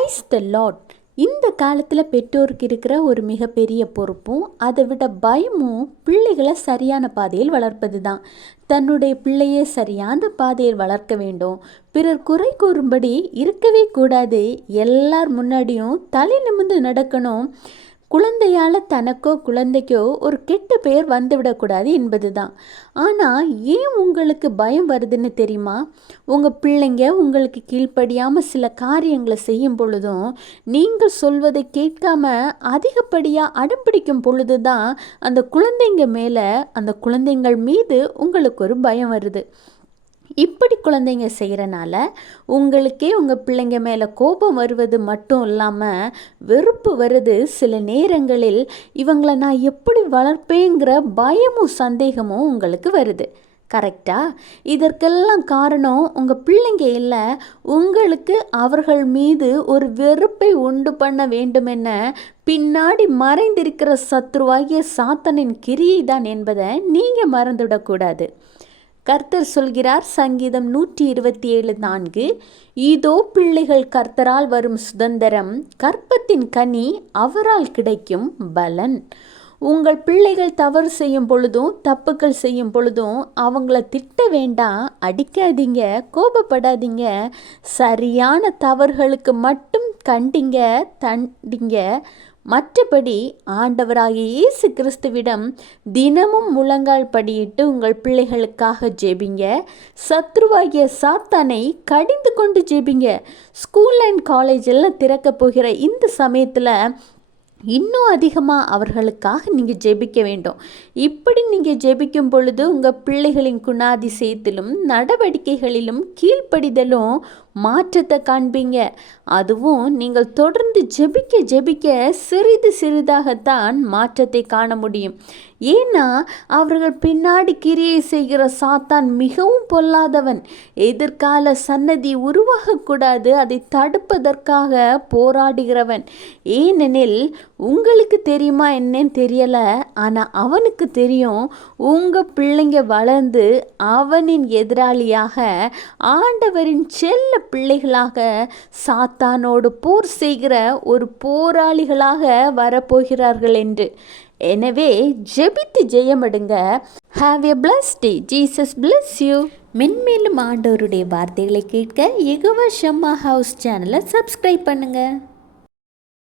Praise the Lord. இந்த காலத்தில் பெற்றோருக்கு இருக்கிற ஒரு மிகப்பெரிய பொறுப்பும் அதை விட பயமும் பிள்ளைகளை சரியான பாதையில் வளர்ப்பது தான். தன்னுடைய பிள்ளையை சரியான பாதையில் வளர்க்க வேண்டும். பிறர் குறை கூறும்படி இருக்கவே கூடாது. எல்லார் முன்னாடியும் தலை நிமிர்ந்து நடக்கணும். குழந்தையால் தனக்கோ குழந்தைக்கோ ஒரு கெட்ட பெயர் வந்துவிடக்கூடாது என்பது தான். ஆனால் ஏன் உங்களுக்கு பயம் வருதுன்னு தெரியுமா? உங்கள் பிள்ளைங்க உங்களுக்கு கீழ்ப்படியாமல் சில காரியங்களை செய்யும் பொழுதும் நீங்கள் சொல்வதை கேட்காம அதிகப்படியாக அடம்பிடிக்கும் பொழுது தான் அந்த குழந்தைங்க மேலே அந்த குழந்தைங்கள் மீது உங்களுக்கு ஒரு பயம் வருது. இப்படி குழந்தைங்க செய்கிறனால உங்களுக்கே உங்கள் பிள்ளைங்க மேலே கோபம் வருவது மட்டும் இல்லாமல் வெறுப்பு வருது. சில நேரங்களில் இவங்களை நான் எப்படி வளர்ப்பேங்கிற பயமும் சந்தேகமும் உங்களுக்கு வருது. கரெக்டா? இதற்கெல்லாம் காரணம் உங்கள் பிள்ளைங்க இல்லை, உங்களுக்கு அவர்கள் மீது ஒரு வெறுப்பை உண்டு பண்ண வேண்டுமென பின்னாடி மறைந்திருக்கிற சத்ருவாகிய சாத்தானின் கிரியை தான் என்பதை நீங்கள் மறந்துவிடக்கூடாது. கர்த்தர் சொல்கிறார், சங்கீதம் 127:4, இதோ பிள்ளைகள் கர்த்தரால் வரும் சுதந்திரம், கற்பத்தின் கனி அவரால் கிடைக்கும் பலன். உங்கள் பிள்ளைகள் தவறு செய்யும் பொழுதும் தப்புக்கள் செய்யும் பொழுதும் அவங்கள திட்ட வேண்டாம், அடிக்காதீங்க, கோபப்படாதீங்க. சரியான தவறுகளுக்கு மட்டும் கண்டிங்க, தண்டிங்க. மற்றபடி ஆண்டவராகிய இயேசு கிறிஸ்துவிடம் தினமும் முழங்கால் படியிட்டு உங்கள் பிள்ளைகளுக்காக ஜெபிங்க. சத்ருவாகிய சாத்தானை கடிந்து கொண்டு ஜெபிங்க. ஸ்கூல் அண்ட் காலேஜ் எல்லாம் திறக்க போகிற இந்த சமயத்தில் இன்னும் அதிகமாக அவர்களுக்காக நீங்கள் ஜெபிக்க வேண்டும். இப்படி நீங்கள் ஜெபிக்கும் பொழுது உங்கள் பிள்ளைகளின் குணாதிசயத்திலும் நடவடிக்கைகளிலும் கீழ்ப்படிதலும் மாற்றத்தை காண்பீங்க. அதுவும் நீங்கள் தொடர்ந்து ஜெபிக்க ஜெபிக்க சிறிது சிறிதாகத்தான் மாற்றத்தை காண முடியும். ஏன்னா அவர்கள் பின்னாடி கிரியை செய்கிற சாத்தான் மிகவும் பொல்லாதவன். எதிர்கால சன்னதி உருவாகக்கூடாது, அதை தடுப்பதற்காக போராடுகிறவன். ஏனெனில் உங்களுக்கு தெரியுமா என்னன்னு தெரியலை, ஆனால் அவனுக்கு தெரியும். உங்கள் பிள்ளைங்க வளர்ந்து அவனின் எதிராளியாக ஆண்டவரின் செல்ல பிள்ளைகளாக சாத்தானோடு போர் செய்கிற ஒரு போராளிகளாக வரப்போகிறார்கள் என்று. எனவே ஜெபித்து ஜெயமெடுங்க. Have a blessed day. Jesus bless you. மென்மேலும் ஆண்டவருடைய வார்த்தைகளை கேட்க யெகோவா ஷம்மா ஹவுஸ் சேனலை சப்ஸ்கிரைப் பண்ணுங்கள்.